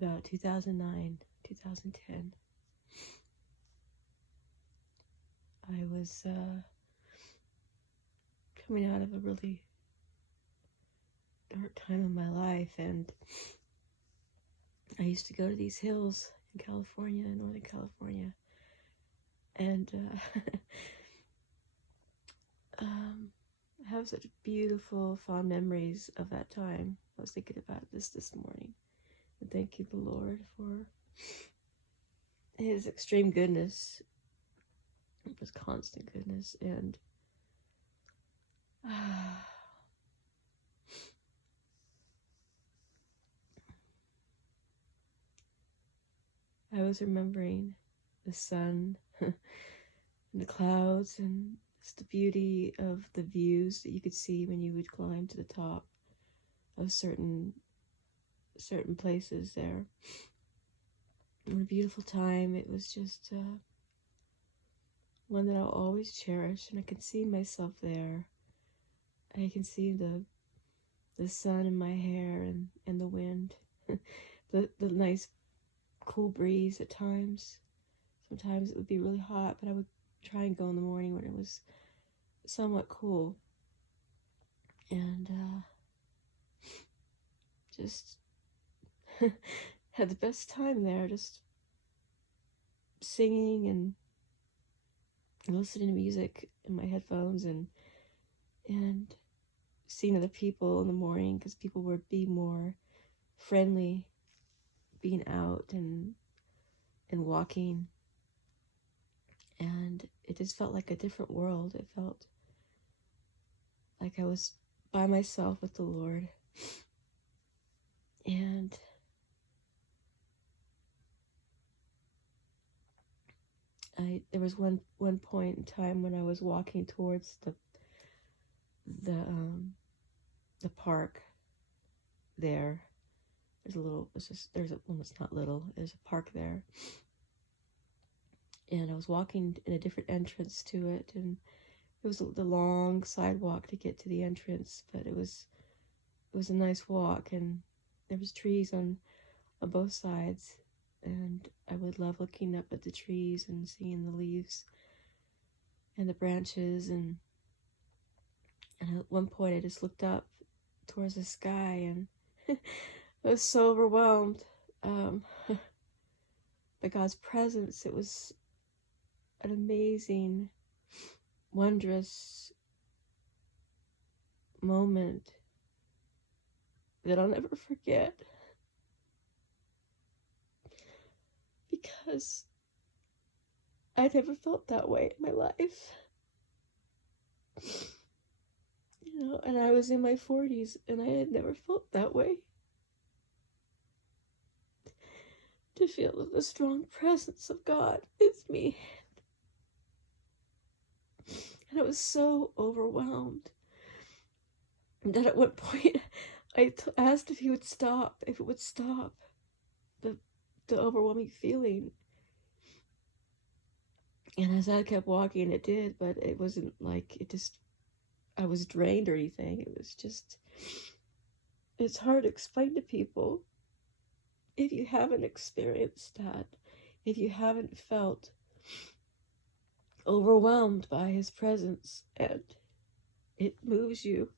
about 2009, 2010. I was coming out of a really dark time in my life, and I used to go to these hills in California, Northern California, and I have such beautiful, fond memories of that time. I was thinking about this morning, and thank you, the Lord, for His extreme goodness, His constant goodness, and I was remembering the sun and the clouds and just the beauty of the views that you could see when you would climb to the top of certain places there. And a beautiful time. It was just one that I'll always cherish, and I can see myself there. I can see the sun in my hair and the wind, the nice cool breeze at times. Sometimes it would be really hot, but I would try and go in the morning when it was somewhat cool. And just had the best time there, just singing and listening to music in my headphones and seeing other people in the morning, because people would be more friendly being out and walking, and it just felt like a different world. It felt like I was by myself with the Lord. And there was one point in time when I was walking towards the park there. There's not little, there's a park there. And I was walking in a different entrance to it, and it was the long sidewalk to get to the entrance, but it was a nice walk, and there was trees on both sides, and I would love looking up at the trees and seeing the leaves and the branches, and at one point I just looked up towards the sky, and I was so overwhelmed by God's presence. It was an amazing, wondrous moment that I'll never forget, because I never felt that way in my life. And I was in my 40s, and I had never felt that way. To feel the strong presence of God with me. And I was so overwhelmed that at one point I asked if it would stop the overwhelming feeling. And as I kept walking, it did, but it wasn't like I was drained or anything. It was just, it's hard to explain to people if you haven't experienced that, if you haven't felt overwhelmed by His presence, and it moves you.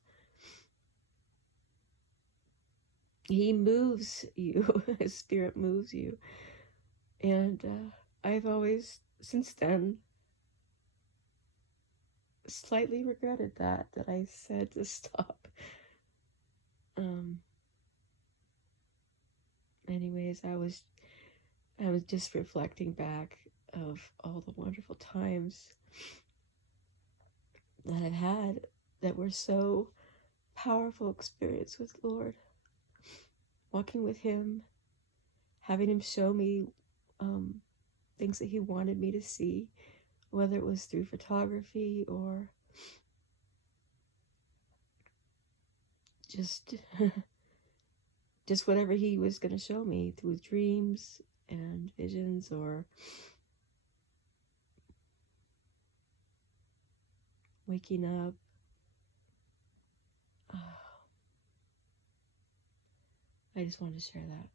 He moves you. His Spirit moves you. And I've always, since then, slightly regretted that I said to stop. Anyways, I was just reflecting back of all the wonderful times that I've had that were so powerful experience with the Lord. Walking with Him, having Him show me things that He wanted me to see, whether it was through photography or just whatever He was going to show me through dreams and visions, or waking up. I just wanted to share that.